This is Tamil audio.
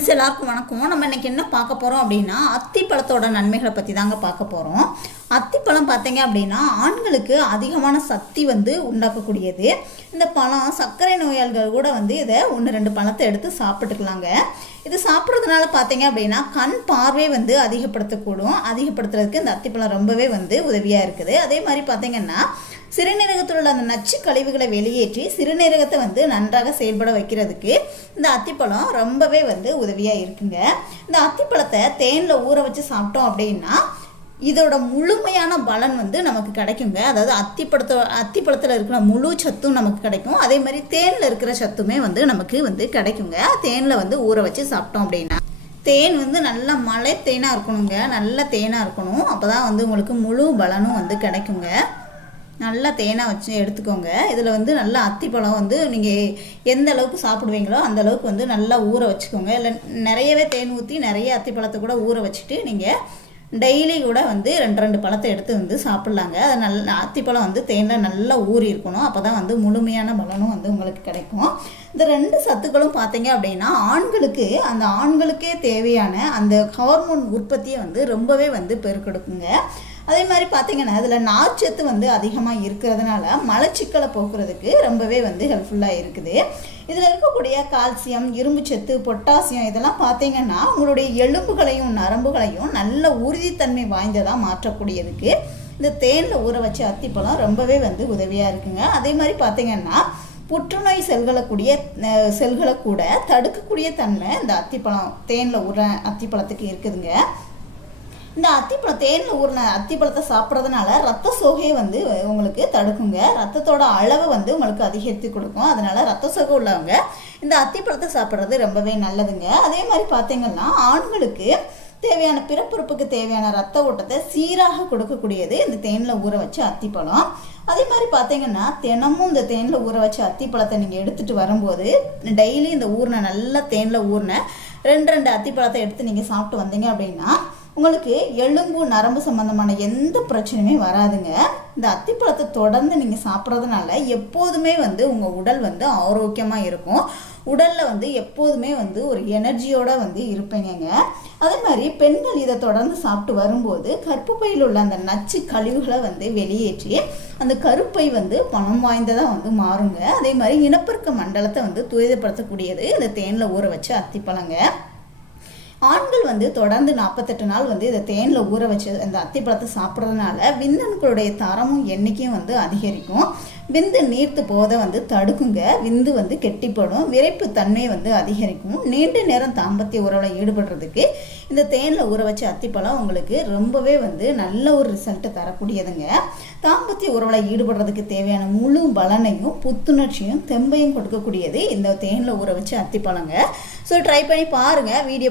ஃப்ரெண்ட்ஸ் எல்லாருக்கும் வணக்கம். நம்ம இன்னைக்கு என்ன பார்க்க போகிறோம் அப்படின்னா அத்தி பழத்தோட நன்மைகளை பற்றி தாங்க பார்க்க போகிறோம் அத்திப்பழம் பார்த்தீங்க அப்படின்னா ஆண்களுக்கு அதிகமான சக்தி வந்து உண்டாக்கக்கூடியது. இந்த பழம் சர்க்கரை நோயாளிகள் கூட வந்து இதை ஒன்று ரெண்டு பழத்தை எடுத்து சாப்பிட்டுக்கலாங்க. இது சாப்பிட்றதுனால பார்த்தீங்க அப்படின்னா கண் பார்வை வந்து அதிகப்படுத்தக்கூடும். அதிகப்படுத்துறதுக்கு இந்த அத்திப்பழம் ரொம்பவே வந்து உதவியாக இருக்குது. அதே மாதிரி பார்த்தீங்கன்னா சிறுநீரகத்தில் உள்ள அந்த நச்சு கழிவுகளை வெளியேற்றி சிறுநீரகத்தை வந்து நன்றாக செயல்பட வைக்கிறதுக்கு இந்த அத்திப்பழம் ரொம்பவே வந்து உதவியாக இருக்குங்க. இந்த அத்திப்பழத்தை தேனில் ஊற வச்சு சாப்பிட்டோம் அப்படின்னா இதோட முழுமையான பலன் வந்து நமக்கு கிடைக்குங்க. அதாவது அத்திப்பழத்தோ அத்திப்பழத்தில் இருக்கிற முழு சத்தும் நமக்கு கிடைக்கும். அதே மாதிரி தேனில் இருக்கிற சத்துமே வந்து நமக்கு வந்து கிடைக்குங்க. தேனில் வந்து ஊற வச்சு சாப்பிட்டோம் அப்படின்னா. தேன் வந்து நல்ல மலை தேனாக இருக்கணுங்க. நல்ல தேனாக இருக்கணும். அப்போ தான் வந்து உங்களுக்கு முழு பலனும் வந்து கிடைக்குங்க. நல்லா தேனாக வச்சு எடுத்துக்கோங்க. இதில் வந்து நல்லா அத்திப்பழம் வந்து நீங்கள் எந்த அளவுக்கு சாப்பிடுவீங்களோ அந்த அளவுக்கு வந்து நல்லா ஊற வச்சுக்கோங்க. இல்லை நிறையவே தேன் ஊற்றி நிறைய அத்திப்பழத்தை கூட ஊற வச்சுட்டு நீங்கள் டெய்லி கூட வந்து ரெண்டு ரெண்டு பழத்தை எடுத்து வந்து சாப்பிட்லாங்க. அது நல்ல அத்திப்பழம் வந்து தேனில் நல்லா ஊறி இருக்கணும். அப்போ தான் வந்து முழுமையான பலனும் வந்து உங்களுக்கு கிடைக்கும். இந்த ரெண்டு சத்துக்களும் பார்த்தீங்க அப்படின்னா ஆண்களுக்கு அந்த ஆண்களுக்கே தேவையான அந்த ஹார்மோன் உற்பத்தியை வந்து ரொம்பவே வந்து பெருக்கெடுக்குங்க. அதே மாதிரி பார்த்தீங்கன்னா அதில் நார்ச்சத்து வந்து அதிகமாக இருக்கிறதுனால மலச்சிக்கலை போக்குறதுக்கு ரொம்பவே வந்து ஹெல்ப்ஃபுல்லாக இருக்குது. இதில் இருக்கக்கூடிய கால்சியம் இரும்புச்சத்து பொட்டாசியம் இதெல்லாம் பார்த்தீங்கன்னா உங்களுடைய எலும்புகளையும் நரம்புகளையும் நல்ல உறுதித்தன்மை வாய்ந்ததாக மாற்றக்கூடியதுக்கு இந்த தேனில் ஊற வச்ச அத்திப்பழம் ரொம்பவே வந்து உதவியாக இருக்குங்க. அதே மாதிரி பார்த்தீங்கன்னா புற்றுநோய் செல்களை கூடிய செல்களை கூட தடுக்கக்கூடிய தன்மை இந்த அத்திப்பழம் தேனில் ஊற அத்திப்பழத்துக்கு இருக்குதுங்க. இந்த அத்திப்பழம் தேனில் ஊறின அத்திப்பழத்தை சாப்பிட்றதுனால ரத்த சோகையை வந்து உங்களுக்கு தடுக்குங்க. ரத்தத்தோட அளவை வந்து உங்களுக்கு அதிகரித்து கொடுக்கும். அதனால் ரத்த சோகை உள்ளவங்க இந்த அத்திப்பழத்தை சாப்பிட்றது ரொம்பவே நல்லதுங்க. அதே மாதிரி பார்த்தீங்கன்னா ஆண்களுக்கு தேவையான பிறப்புறுப்புக்கு தேவையான ரத்த ஓட்டத்தை சீராக கொடுக்கக்கூடியது இந்த தேனில் ஊற வச்ச அத்திப்பழம். அதே மாதிரி பார்த்தீங்கன்னா தினமும் இந்த தேனில் ஊற வச்ச அத்திப்பழத்தை நீங்கள் எடுத்துகிட்டு வரும்போது டெய்லி இந்த ஊறின நல்ல தேனில் ஊறின ரெண்டு ரெண்டு அத்திப்பழத்தை எடுத்து நீங்கள் சாப்பிட்டு வந்தீங்க அப்படின்னா உங்களுக்கு எலும்பு நரம்பு சம்மந்தமான எந்த பிரச்சனையுமே வராதுங்க. இந்த அத்திப்பழத்தை தொடர்ந்து நீங்கள் சாப்பிட்றதுனால எப்போதுமே வந்து உங்கள் உடல் வந்து ஆரோக்கியமாக இருக்கும். உடலில் வந்து எப்போதுமே வந்து ஒரு எனர்ஜியோடு வந்து இருப்பீங்க அதே மாதிரி பெண்கள் இதை தொடர்ந்து சாப்பிட்டு வரும்போது கற்பப்பையில் உள்ள அந்த நச்சு கழிவுகளை வந்து வெளியேற்றி அந்த கருப்பை வந்து பணம் வாய்ந்ததாக வந்து மாறுங்க. அதே மாதிரி இனப்பெருக்க மண்டலத்தை வந்து துரிதப்படுத்தக்கூடியது இந்த தேனில் ஊற வச்ச அத்திப்பழங்க. ஆண்கள் வந்து தொடர்ந்து நாற்பத்தெட்டு நாள் வந்து இதை தேனில் ஊற வச்சு அந்த அத்திப்பழத்தை சாப்பிட்றதுனால விந்தணுக்களுடைய தரமும் எண்ணிக்கையும் வந்து அதிகரிக்கும். விந்து நீர்த்து போதை வந்து தடுக்குங்க. விந்து வந்து கெட்டிப்படும். விரைப்பு தன்மை வந்து அதிகரிக்கும். நீண்ட நேரம் தாம்பத்திய உறவில் ஈடுபடுறதுக்கு இந்த தேனில் ஊற வச்ச அத்திப்பழம் உங்களுக்கு ரொம்பவே வந்து நல்ல ஒரு ரிசல்ட்டை தரக்கூடியதுங்க. தாம்பத்திய உறவில் ஈடுபடுறதுக்கு தேவையான முழு பலனையும் புத்துணர்ச்சியும் தெம்பையும் கொடுக்கக்கூடியது இந்த தேனில் ஊற வச்ச அத்திப்பழங்க ஸோ ட்ரை பண்ணி பாருங்கள் வீடியோ